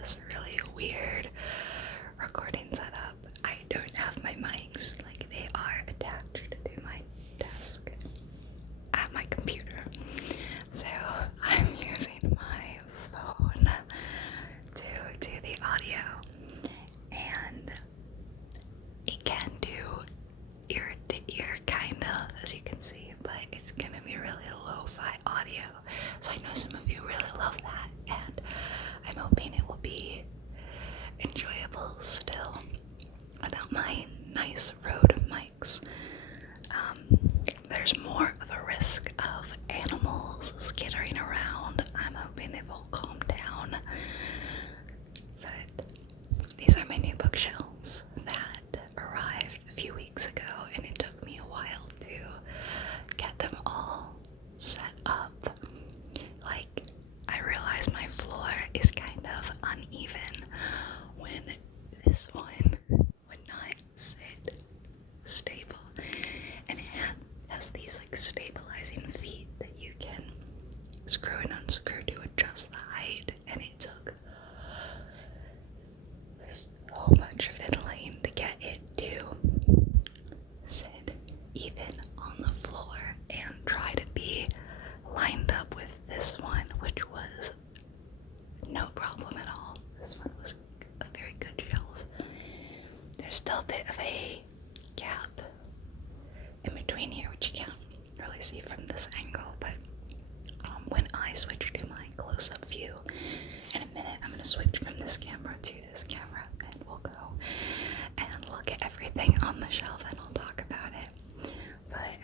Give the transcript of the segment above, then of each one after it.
this really weird recording setup. I don't have my mics, like they are attached to my desk at my computer. So I'm using my phone to do the audio, and it can do ear to ear kind of, as you can see, but it's gonna be really lo-fi audio. So I know some of you really love that, and I'm hoping it will be enjoyable still without my nice RØDE mics. There's more of a risk of animals skittering around. I'm hoping they've all calmed down. But these are my new bookshelves that arrived a few weeks ago, and it took me a while to get them all set up. Like, I realize my floor is kind of uneven when this one would not sit stable, and it has these like stabilizing feet that you can screw and unscrew to adjust the height, and it took so much fiddling to get it to sit even on the floor and try to be lined up with this one, which was no problem at all. This one was a very good shelf. There's still a bit of a gap in between here, which you can't really see from this angle, but when I switch to my close-up view in a minute, I'm going to switch from this camera to this camera, and we'll go and look at everything on the shelf, and I'll talk about it. But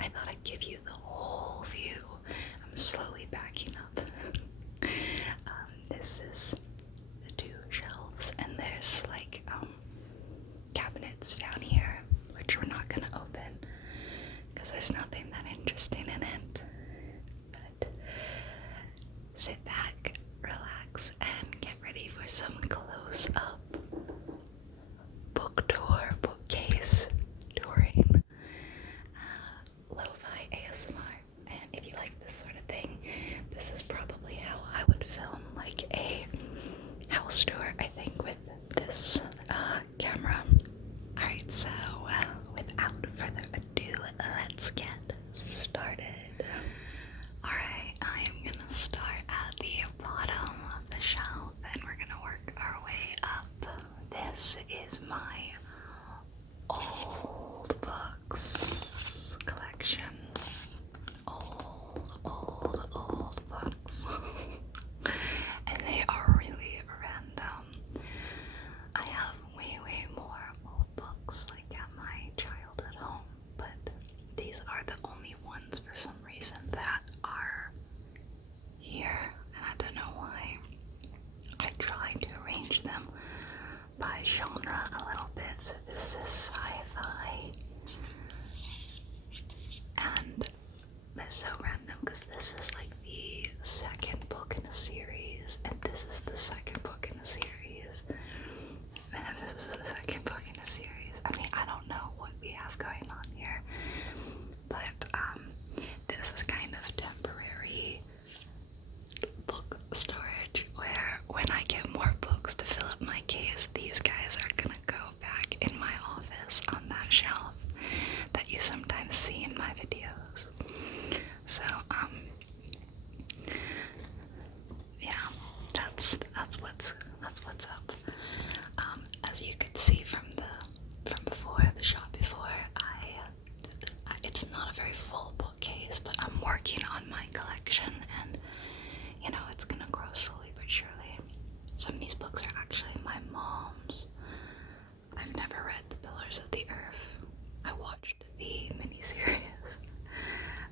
I thought I'd give you the whole view. I'm slowly backing up. This is the two shelves, and there's like cabinets down here, which we're not going to open because there's nothing that interesting in it. But sit back, relax, and get ready for some close-up book tour, bookcase touring, lo-fi ASMR. And if you like this sort of thing, this is probably how I would film like a house tour, I think, with this camera. Alright, so without further ado, let's get started. Alright, I am gonna start at the bottom of the shelf, and we're gonna work our way up. This is my old books collection. Old books. And they are really random. I have way more old books like at my childhood home, but these are the only ones for some reason that are here, and I don't know why. I tried to arrange them by genre a little bit, so this is sci-fi, and they're so random because this is like the second book in a series, and this is the second book in a series, and this is the second book in a series. I mean, I don't know what we have going on here, but this is kind of temporary book storage where when I get more books to fill up my case, these guys are gonna go back in my office on that shelf that you sometimes see in my videos. So yeah, that's what's up. As you could see from before, the shot before, it's not a very full bookcase, but I'm working on my collection, and you know, it's gonna grow slowly but surely. Some of these books are actually my mom's. I've never read The Pillars of the Earth. I watched the miniseries,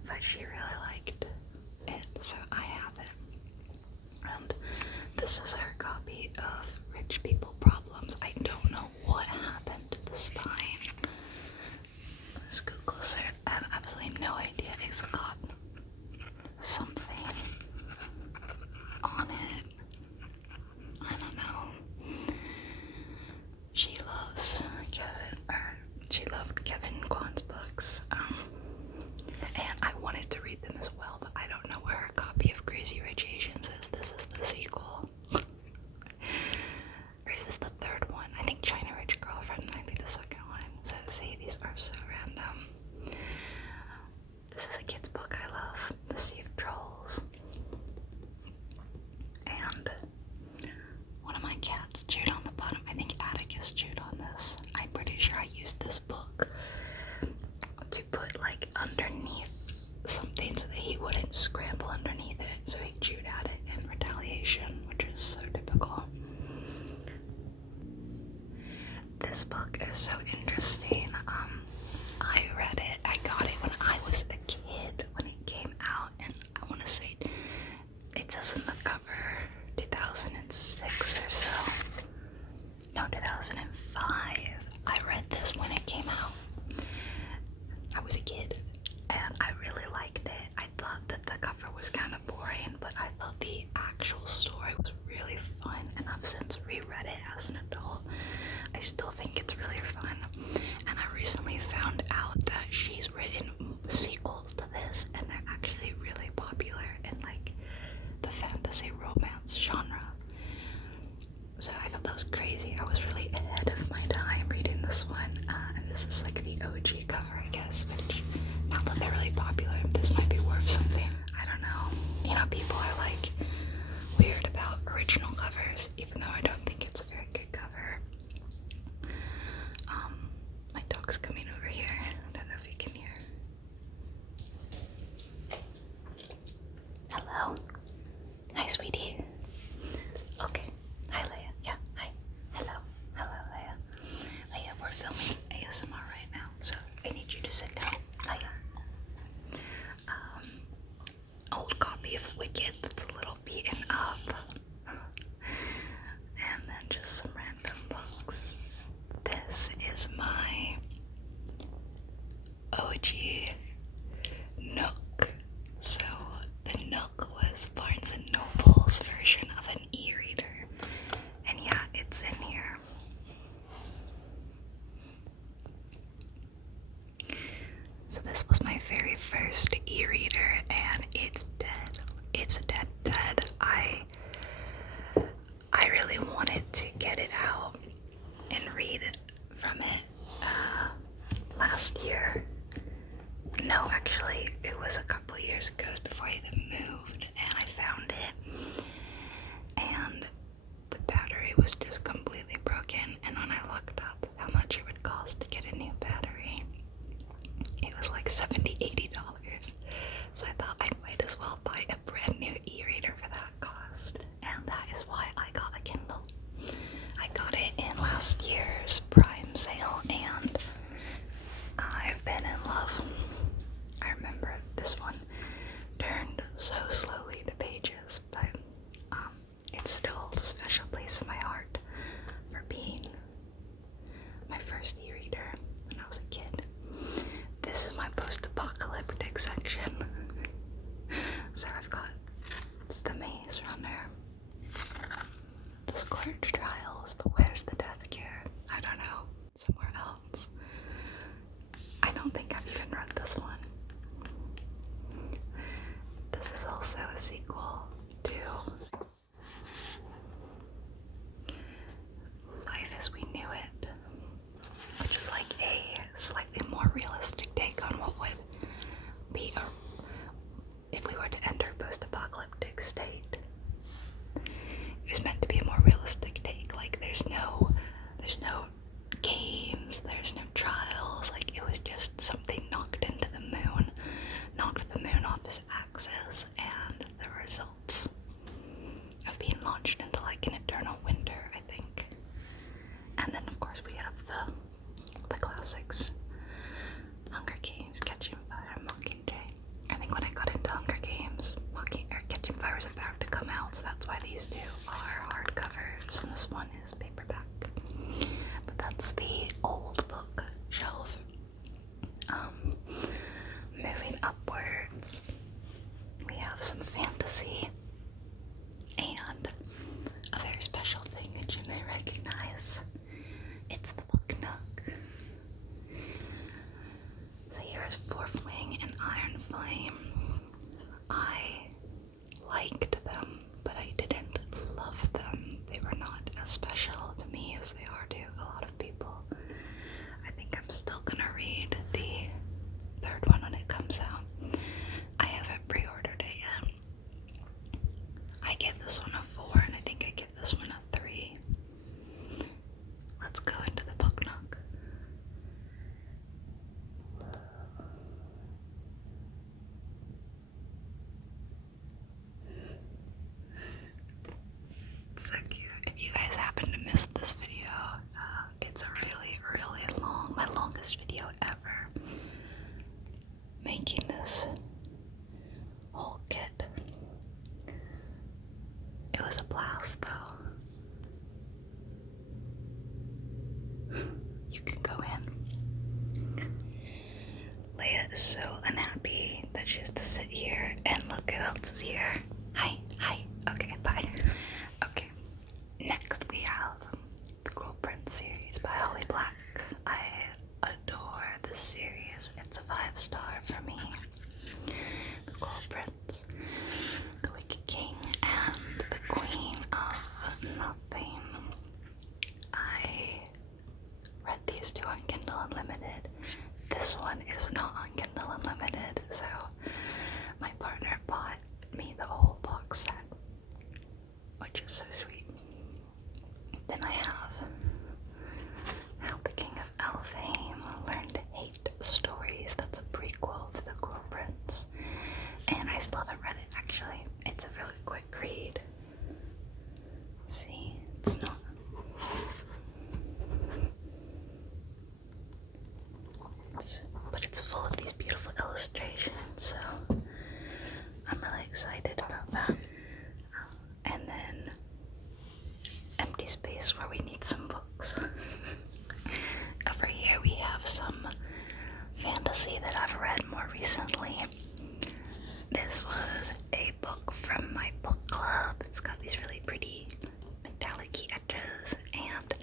but she really liked it, so I have it. And this is her copy of Rich People Problems. I don't know what happened to the spine. Let's go closer. I have absolutely no idea. It's got something on it. I don't know. She loved Kevin Kwan's books, and I wanted to read them as well, but I don't know where her copy of Crazy Rich Asians is. This is the sequel. This book is so interesting. I read it, I got it when I was a kid when it came out, and I want to say it says in the cover 2006 or so. No, 2005. I read this when it came out. I was a kid and I really liked it. I thought that the cover was kind of boring, but I thought the actual story was really fun, and I've since reread it as an adult. I still think it's really fun, and I recently found out that she's written sequels to this, and they're actually really popular in like the fantasy romance genre. So I thought that was crazy. I was really ahead of my time reading this one, and this is like the OG cover, I guess, which now that they're really popular, this might be worth something. I don't know. You know, people are like weird about original covers, even though I don't think it's a very good cover. My dog's coming over here. I don't know if you can hear. Hello? Hi, sweetie. Okay. Hi, Leia. Yeah, hi. Hello. Hello, Leia. Leia, we're filming ASMR right now, so I need you to sit down. Leia. Old copy of Wicked that's a little beaten up. And then just some random books. This is my OG Nook. So the Nook was Barnes & Noble's version of an e-reader. And yeah, it's in here. So this was my very first e-reader, and it's dead. It's dead. I really wanted to get it out and read from it last year. No, actually, it was a couple years ago. It was before I even moved, and I found it. And the battery was just completely broken, and when I looked up how much it would cost to get a new battery, it was like $70, $80. So I thought I might as well buy a brand new e-reader for that cost, and that is why I got a Kindle. I got it in last year's Prime sale, and I've been in love. I remember this one turned so slowly, the pages, but it still holds a special place in my heart for being my first e-reader when I was a kid. This is my post-apocalyptic section. So I've got the Maze Runner, the Scourge Trials, but where's the Death Cure? I don't know. Somewhere else. I don't think I've even read this one. This is also a sequel to Life as We Knew It, which is like a slightly more realistic take on what would be if we were to enter a post-apocalyptic state. It was meant to be a more realistic take. Like there's no games, there's no trials. Like it was just something knocked into the moon, knocked the moon off its axis, and the results of being launched into like an eternal winter, I think. And then of course we have the classics. Hunger Games, Catching Fire, Mockingjay. I think when I got into Hunger Games, Catching Fire is about to come out, so that's why these two are hardcovers, and this one is paperback. But that's the old book shelf. Moving upwards, we have some fantasy and a very special thing that you may recognize. It's the book Nook. So here's Fourth Wing and Iron Flame. I liked them, but I didn't love them. They were not as special to me as they are to a lot of people. I think I'm still gonna read the third one when it comes out. I haven't pre-ordered it yet. I give this one a 4, and I think I give this one a 3. Let's go into the book Nook. So cute. If you guys happen to miss this video, it's a really Next we have the Cruel Prince series by Holly Black. I adore this series. It's a 5-star for me. The Cruel Prince, the Wicked King, and the Queen of Nothing. I read these two on Kindle Unlimited. This one is not on Kindle Unlimited, so my partner bought me the whole box set, which is so sweet. Then I have How the King of Elfame Learned to Hate Stories. That's a prequel to The Cruel Prince. And I still haven't read it, actually. It's a really quick read. See, it's not... but it's full of these beautiful illustrations, so I'm really excited about that. And then Empty Space, where we need some books. Over here we have some fantasy that I've read more recently. This was a book from my book club. It's got these really pretty metallic-y edges, and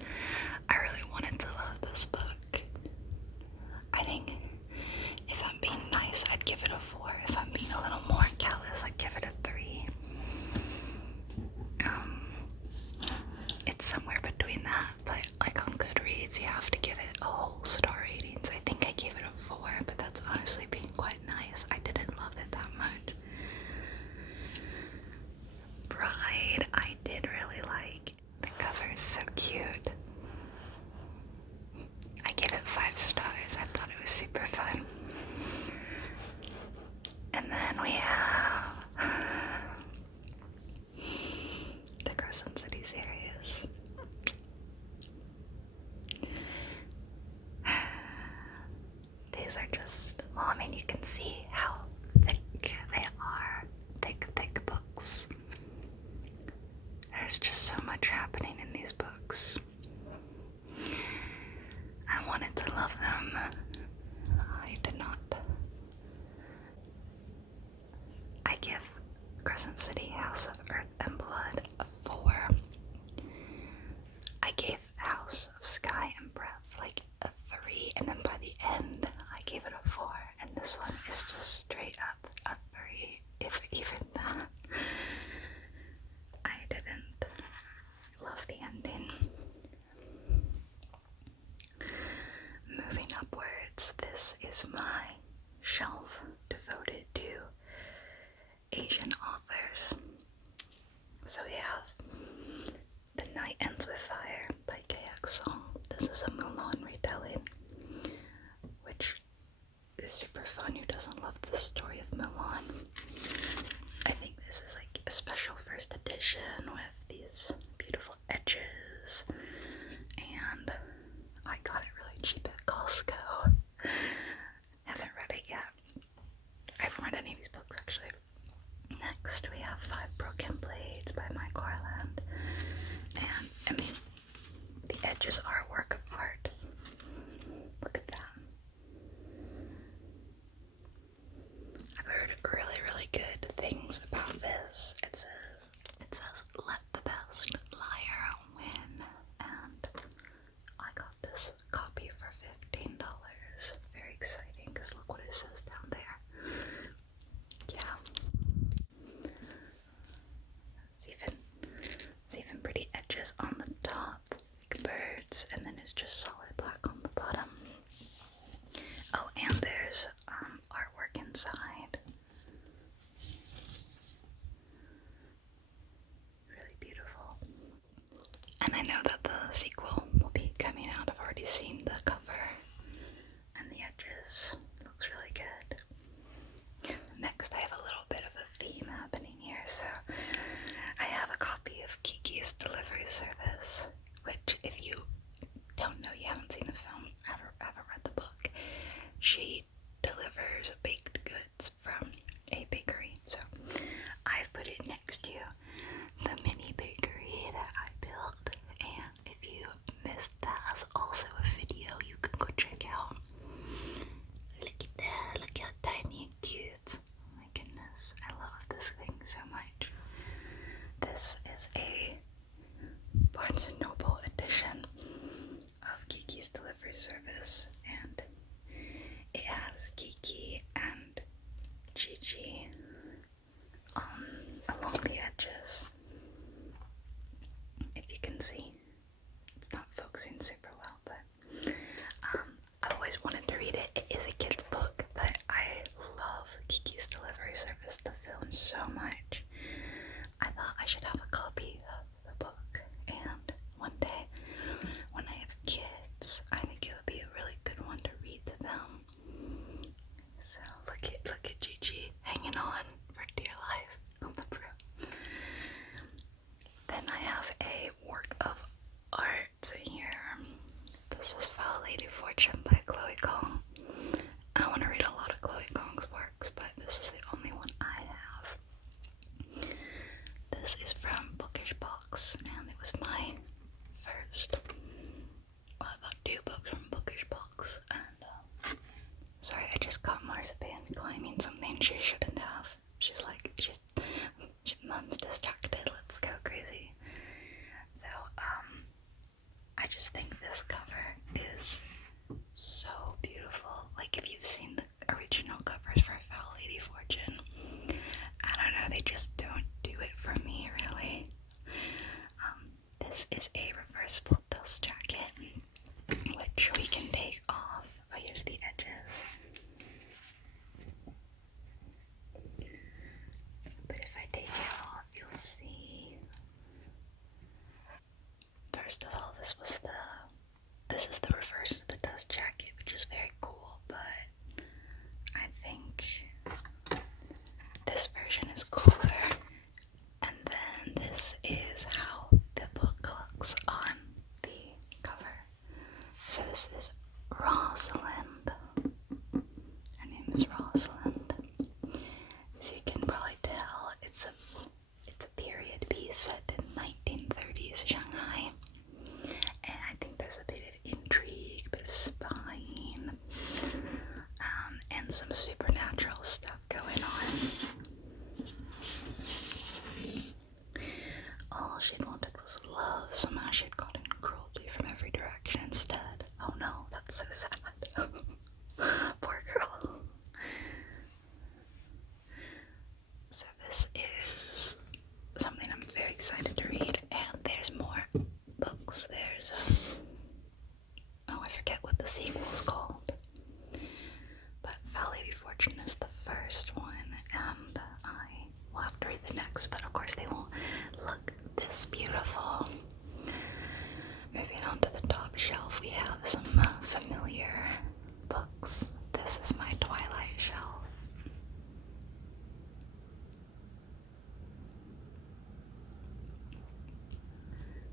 I really wanted to love this book. I think if I'm being nice, I'd give it a 4. If I'm being a little more callous, I'd give it a 3. It's somewhere between that, but like on Goodreads, you have to give it a whole star rating. So I think I gave it a 4, but that's honestly being quite nice. I didn't love it that much. Bride, I did really like. The cover is so cute. I gave it 5 stars. I thought it was super fun. And then we have the Crescent City series. These are just, well, I mean, you can see how thick they are. Thick books. There's just so much happening in these books. I wanted to love them. I did not. I give Crescent City House of Earth and Blood a 4. I gave House of Sky and Breath like a 3, and then by the end I gave it a 4, and this one is just straight up a 3, if even that. I didn't love the ending. Moving upwards, this is my shelf devoted to Asian authors. So we have The Night Ends with Fire by KX Song. This is a Mulan retelling, which is super fun. Who doesn't love the story of Mulan? I think this is like a special first edition with these beautiful edges, and I got it really cheap at Costco. Haven't read it yet. I haven't read any of these books, actually. Next, we have 5 Broken Blades by Mike Harland. And, I mean, the edges are a work of art. Look at that. I've heard really, really good things about this. It says, let the best liar win. And I got this copy for $15. Very exciting, because look what it says down there. Yeah. It's even pretty edges on the top, like birds, and then it's just solid black on the bottom. Oh, and there's artwork inside. Really beautiful. And I know that the sequel will be coming out. I've already seen the cover and the edges. It looks really good. Next, I have a little bit of a theme happening here. So I have a copy of Kiki's Delivery Service, which, if you don't know, you haven't seen the film, haven't read the book, she delivers baked goods from a bakery. So I've put it next to the mini bakery that I built, and if you missed that, that's also a video you can go check out. delivery service, and it has Kiki and Gigi along the edges. If you can see, it's not focusing super well, but I always wanted to read it. It is a kid's book, but I love Kiki's Delivery Service, the film, so much. I thought I should have a copy of the book, and one day when I have kids, I think it would be a really good one to read to them. So look at Gigi hanging on for dear life on the broom. Then I have a work of art here. This is Foul Lady Fortune by Chloe Kong. I want to read a lot of Chloe Kong's works, but this is the only one I have. This is from Bookish Box, and it was my first, well, about 2 books from Bookish Box, and sorry, I just caught Marzipan climbing something she shouldn't have. She's like, Mom's distracted, let's go crazy. So, I just think this cover is so beautiful. Like, if you've seen the original covers for Foul Lady Fortune, I don't know, they just don't do it for me, really. This is a reversible dust jacket, which we can take off. Oh, here's the edges. But if I take it off, you'll see. First of all, this is the reverse of the dust jacket, which is very cool, but I think this version is cooler. And then this is how the book looks on the cover. So this is Rosalind. Her name is Rosalind. As you can probably tell, it's a period piece set in 1930s Shanghai. And I think there's a bit of intrigue, a bit of spying, and some supernatural stuff going on. All she'd wanted was love. Somehow she'd gotten cruelty from every direction instead. Oh no, that's so sad. Poor girl. So this is something I'm very excited to read, and there's more books. There's I forget what the sequel's called, but Foul Lady Fortune is the first one, and I will have to read the next, but of course they won't look this beautiful. Moving on to the top shelf, we have some familiar books. This is my Twilight shelf.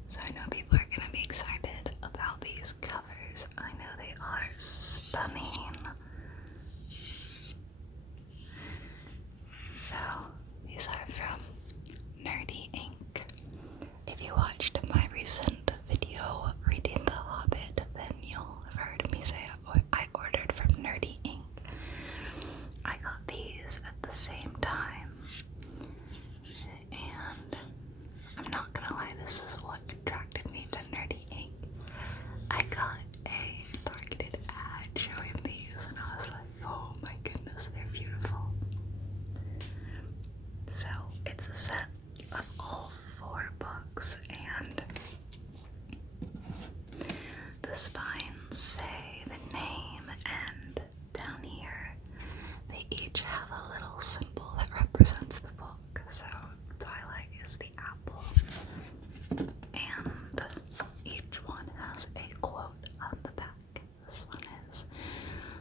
So I know people are going to be excited about these covers. I know they are stunning. So these are from Nerdy Ink. If you watched my recent video reading The Hobbit, then you'll have heard me say I ordered from Nerdy Ink. I got these at the same time, and I'm not gonna lie, this is what attracted me to Nerdy Ink. I got a targeted ad showing these, and I was like, oh my goodness, they're beautiful. So it's a set of all 4 books, and the spines say the name, and down here they each have a little symbol that represents the book. So Twilight is the apple, and each one has a quote on the back. This one is,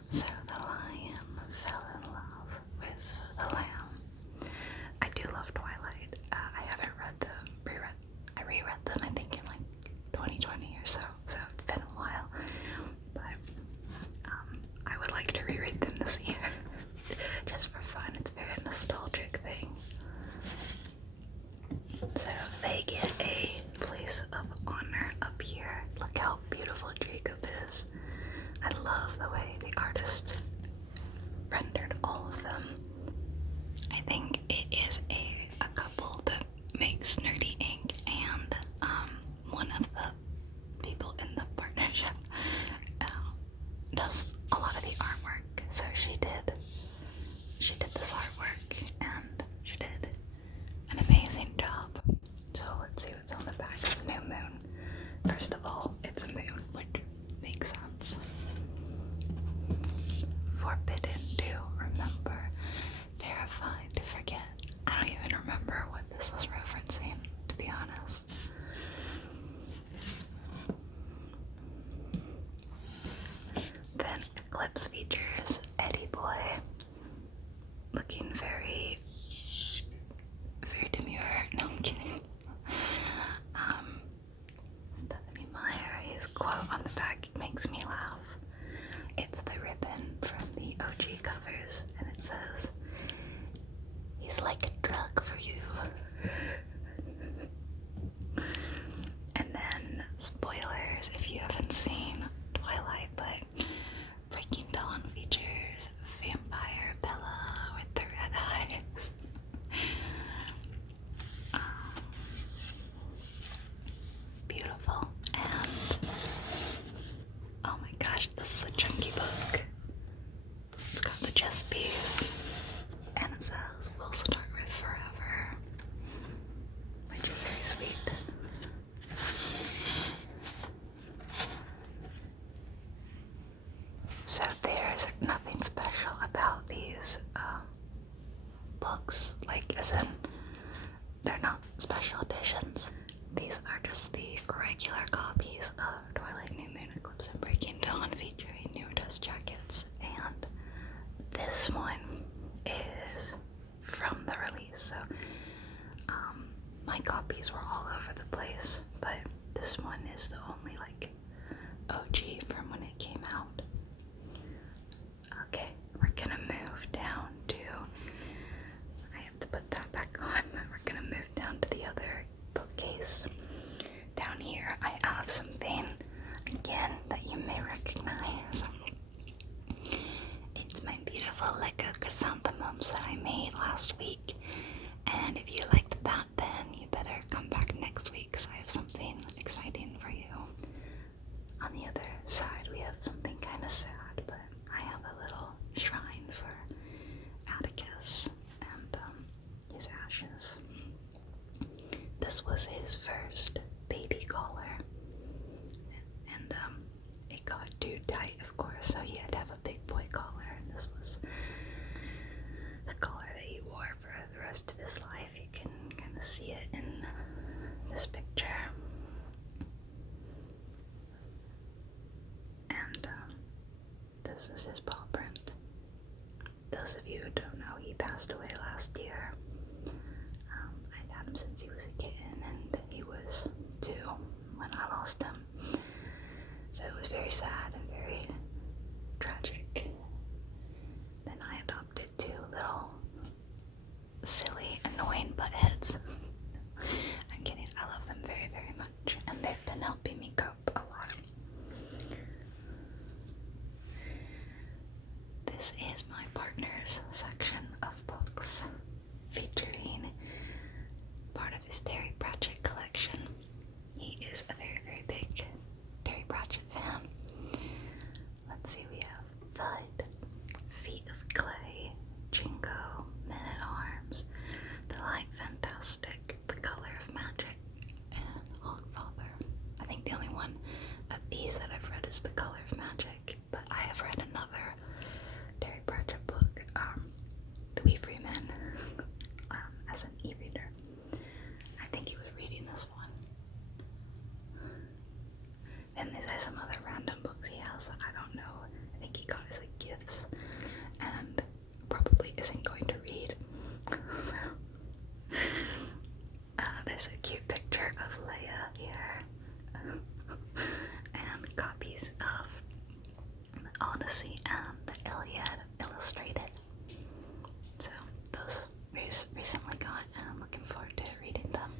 "So the lion fell in love with the lamb." I do love Twilight. I haven't read them, I reread them I think in like 2020 or so, so it's been a while, but his quote on the back makes me laugh. It's the ribbon from the OG covers, and it says, "He's like a drug for you." And then, spoilers if you haven't seen Twilight, but Breaking Dawn features vampire Bella with the red eyes. Beautiful. And oh my gosh, this is a chunky book. It's got the chess piece, and it says, "We'll start with forever," which is very sweet. So there's nothing special about these books, like as in they're not special editions. These are just the regular copies of Twilight, New Moon, Eclipse, and Breaking Dawn featuring new dust jackets, and this one is from the release. So my copies were all over the place, but this one is the only like OG from when it came out. Okay, we're gonna move down to, I have to put that back on, but we're gonna move down to the other bookcase. Down here I have something, again, that you may recognize. It's my beautiful Lego chrysanthemums that I made last week, and if you liked that, then you better come back next week because I have something exciting for you. On the other side we have something kind of sad, but I have a little shrine for Atticus and his ashes. This was his first baby collar, and it got too tight, of course, so he had to have a big boy collar, and this was the collar that he wore for the rest of his life. You can kind of see it in this picture. And this is his paw print. Those of you who don't know, he passed away last year. I'd had him since he was a kitten, and he was 2 when I lost him. So it was very sad and very tragic. Then I adopted 2 little silly, annoying butt heads. I'm kidding, I love them very, very much, and they've been helping me cope a lot. This is my partner's section of books, featuring part of his Terry Pratchett collection. He is a very, very big Terry Pratchett fan. Let's see, we have Thud, Feet of Clay, Jingo, Men-at-Arms, The Light Fantastic, The Color of Magic, and Hogfather. I think the only one of these that I've read is The Color of Magic, but I have read another Terry Pratchett book, The Wee Free Men, as an e-reader. I think he was reading this one. And these are some other random books he has that I don't know. I think he got as like gifts, and probably isn't going to read. So, there's a cute picture of Leia here, and copies of the Odyssey and the Iliad illustrated. So those we recently got, and I'm looking forward to reading them.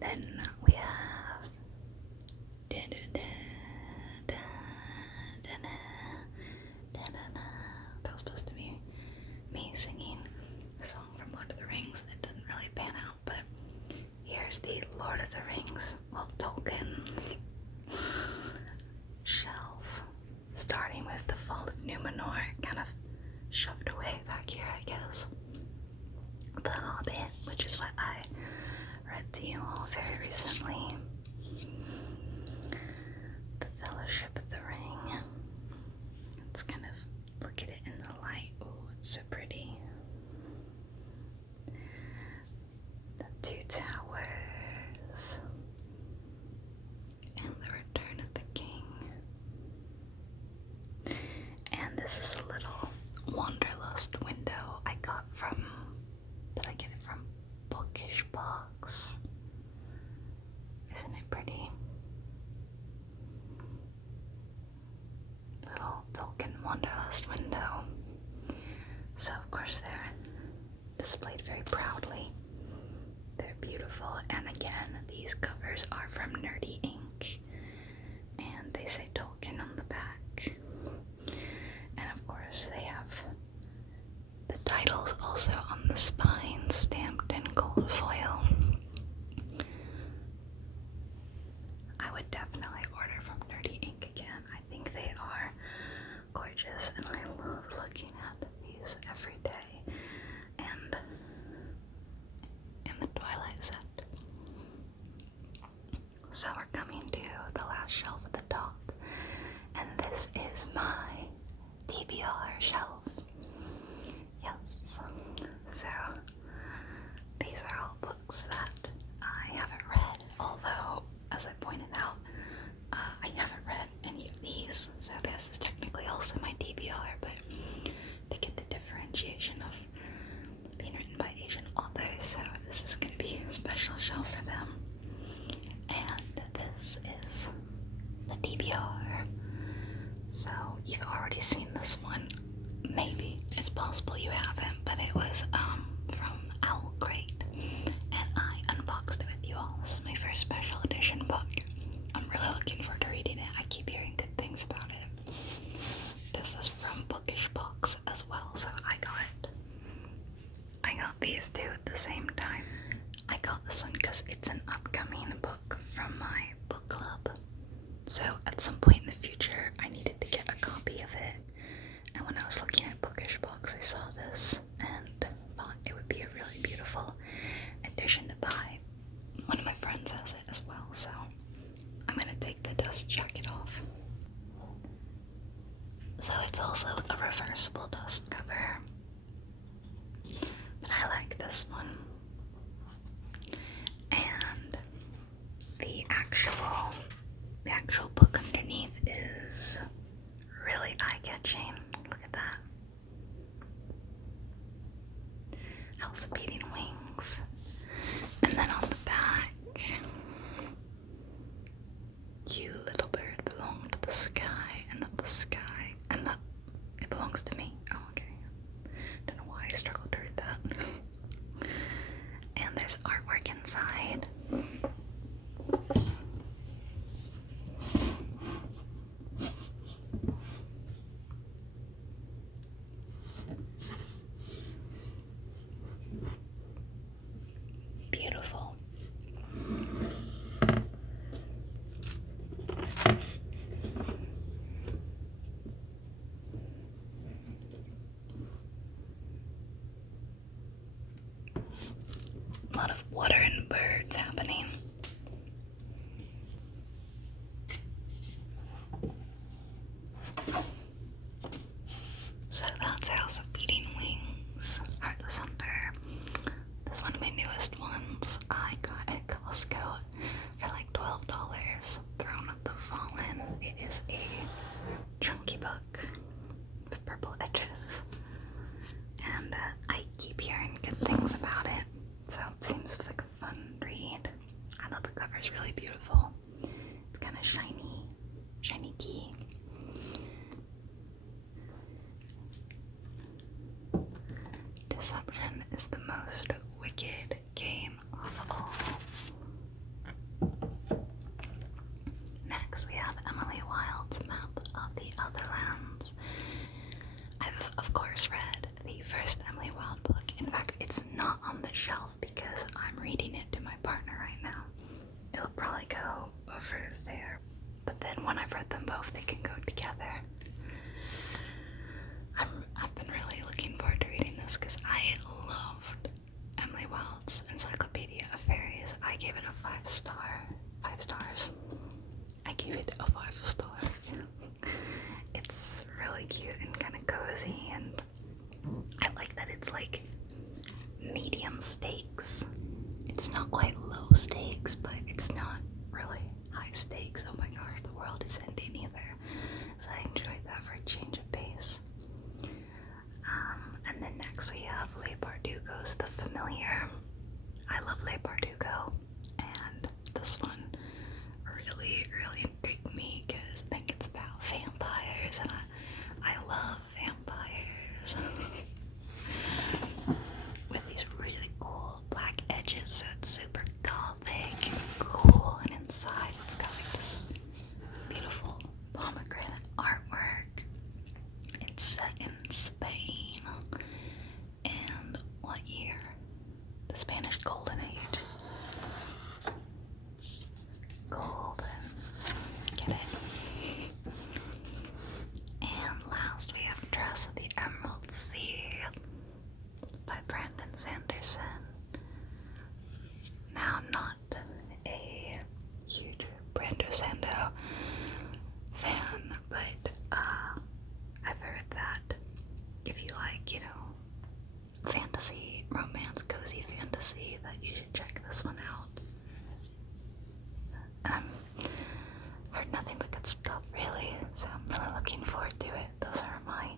Then we have that was supposed to be me singing a song from Lord of the Rings. It didn't really pan out, but here's the Lord of the Rings, well, Tolkien shelf, starting with the Fall of Numenor, kind of shoved away back here, I guess. The Hobbit, which is what I read to you all very recently. The Fellowship of the Ring. Let's kind of look at it in the light. Oh, it's so pretty. The Two Towers. And The Return of the King. And this is a little Wanderlust window I got from, did I get it from Bookish Box? Isn't it pretty? Wanderlust window. So of course they're displayed very proudly. They're beautiful, and again, these covers are from Nerdy Ink, and they say Tolkien on the back. And of course they have the titles also on the spine, stamped in gold foil. I would definitely order from Nerdy Ink again. I think they are gorgeous, and I love looking at these every day. And in the Twilight set. So we're coming to the last shelf at the top, and this is my TBR shelf. Yes. So these are all books that I haven't read, although, as I pointed out, I haven't read any of these, so this is technically also my TBR, but they get the differentiation of being written by Asian authors, so this is going to be a special shelf for them. And this is the TBR. So you've already seen this one. Maybe. It's possible you haven't, but it was from Owl Crate, and I unboxed it with you all. This is my first special edition book. I'm really looking forward to reading it. I keep hearing good things about it. This is from Bookish Box as well, so I got these two at the same time. I got this one because it's an upcoming book from my book club. So at some point in the future, I needed to get a copy of it. And when I was looking at Bookish Box, I saw this and thought it would be a really beautiful edition to buy. One of my friends has it as well, so I'm gonna take the dust jacket off. So it's also a reversible dust cover. But I like this one. And the actual book underneath is really eye-catching. Look at that. House of Beating Wings. And then on the back, you little bird belong to the sky, and that the sky, and that it belongs to me. Oh, okay. Don't know why I struggled to read that. And there's artwork inside. Beautiful. A lot of water and birds happening. So that's House of Beating Wings, Heartless Hunter. This is one of my newest ones. I got at Costco for like $12. Throne of the Fallen. It is a chunky book with purple edges. And I keep hearing good things about it. So it seems like a fun read. I thought the cover is really beautiful. It's kind of shiny key. Deception is the most wicked game of all. Next we have Emily Wilde's Map of the Otherlands. I've of course read the first Emily Wilde book. In fact, it's not on the shelf because I'm reading it to my partner right now. It'll probably go over there, but then when I've read them both, they can go together. I've been really looking forward to reading this because I loved Emily Wilde's Encyclopedia of Fairies. I gave it a 5 stars. I gave it a 5 star. It's really cute and kind of cozy, and I like that it's like medium stakes. It's not this beautiful pomegranate artwork. It's set in Spain. And what year? The Spanish Golden Age. Golden. Get it? And last we have Dress of the Emerald Sea by Brandon Sanderson. Now I'm not a huge Brando Sando fan, but I've heard that if you like, you know, fantasy, romance, cozy fantasy, that you should check this one out. And I've heard nothing but good stuff, really, so I'm really looking forward to it. Those are my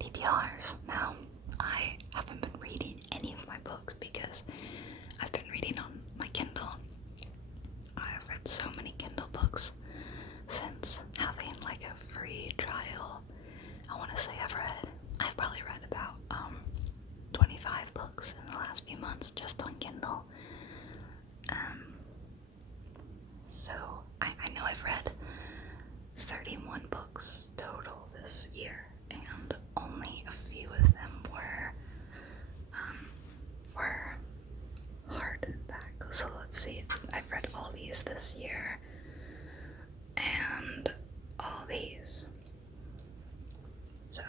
TBRs. Now, I haven't been reading any of my books because I've been reading on my Kindle. I've read so many Kindle books since having like a free trial. I want to say I've probably read about 25 books in the last few months just on Kindle. So I know I've read 31 books total this year, and only a few of them were hardback. So let's see, I've read all these this year and all these. So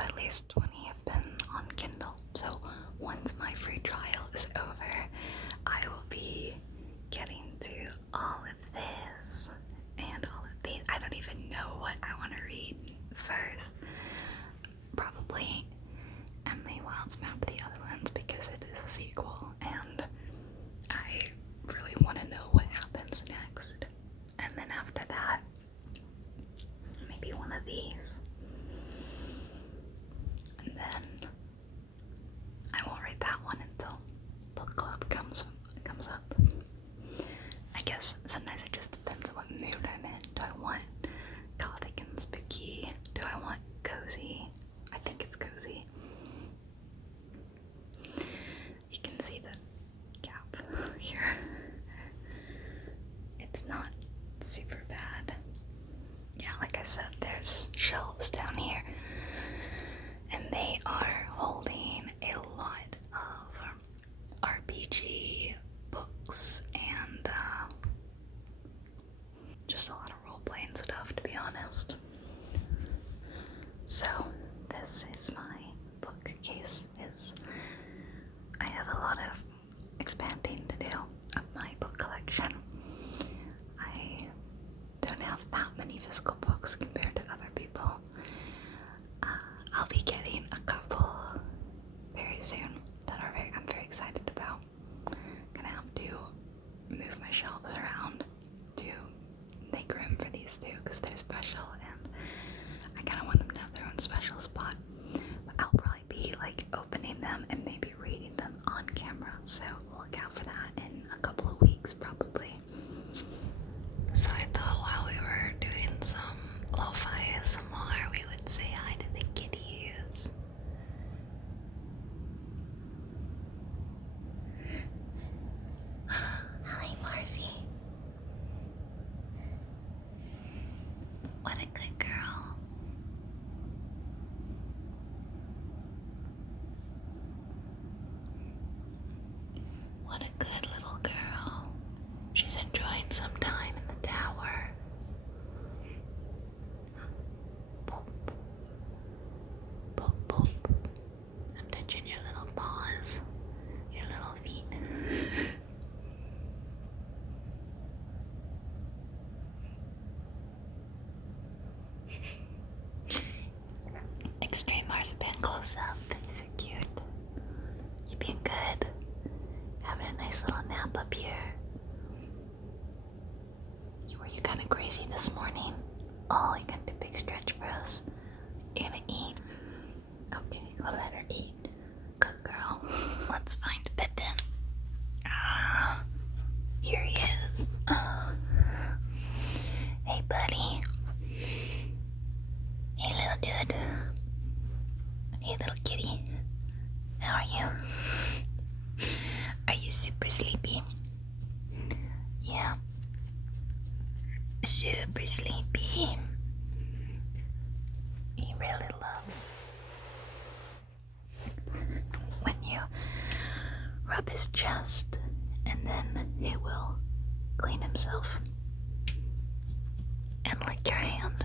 at least 20 have been on Kindle. So once my free trial is over, I will be getting to all of this and all of these. I don't even know what I want to read first. Probably Emily Wilde's Map of the Other Lands because it is a sequel and I really want to know what happens next. And then after that, maybe one of these. And then I won't read that one until book club comes up. I guess sometimes it just depends on what mood I'm in. Do I want gothic and spooky? Do I want cozy? I think it's cozy. You can see the gap here. It's not super bad. Yeah, like I said, there's shelves down here, and they are holding a lot of RPG books and just a lot of role-playing stuff, to be honest. So this is my bookcase. I have a lot of expanding to do of my book collection. I don't have that many physical books compared to other people. I'll be getting a couple very soon that I'm very excited about. Gonna have to move my shelves around to make room for these two because they're special and I kind of want them to have their own special spot. But I'll probably be like opening them and maybe reading them on camera, so look out for that in a couple of weeks probably. So I thought while we were doing some lo-fi ASMR, we would say hi to the kitties. Hi, Marcy. What a good girl. What a good little girl. She's enjoying some time in the tower. Boop. Boop, boop. I'm touching your little paws, your little feet. Extreme marzipan close up. These are cute. You being good? Having a nice little nap up here. Were you kind of crazy this morning? Oh, you got the big stretch, bros. You gonna eat? Okay, we'll let her eat. Good girl. Let's find Pippin. Ah, here he is. Hey, buddy. Hey, little dude. Hey, little kitty. How are you? Are you super sleepy? Yeah. super sleepy. He really loves when you rub his chest, and then he will clean himself and lick your hand.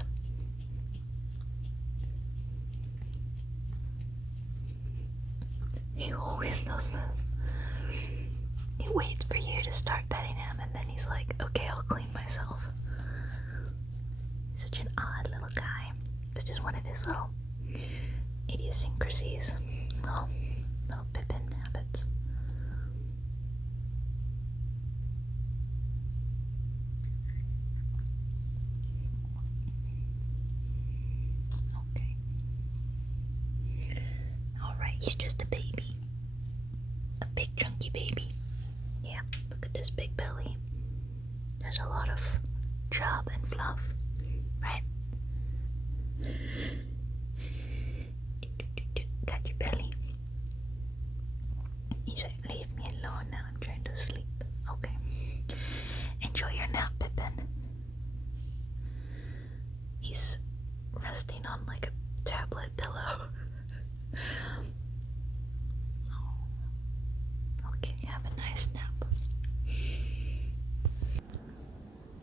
He always does this. He waits for you to start petting him, and then he's like, okay, I'll clean myself. He's such an odd little guy. It's just one of his little idiosyncrasies, little Pippin habits. Okay. Alright, he's just a baby. A big chunky baby. Yeah, look at this big belly. There's a lot of chub and fluff, right? Got your belly. You said, leave me alone now, I'm trying to sleep. Okay. Enjoy your nap, Pippin. He's resting on like a tablet pillow. Oh. Okay, have a nice nap.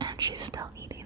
And she's still eating.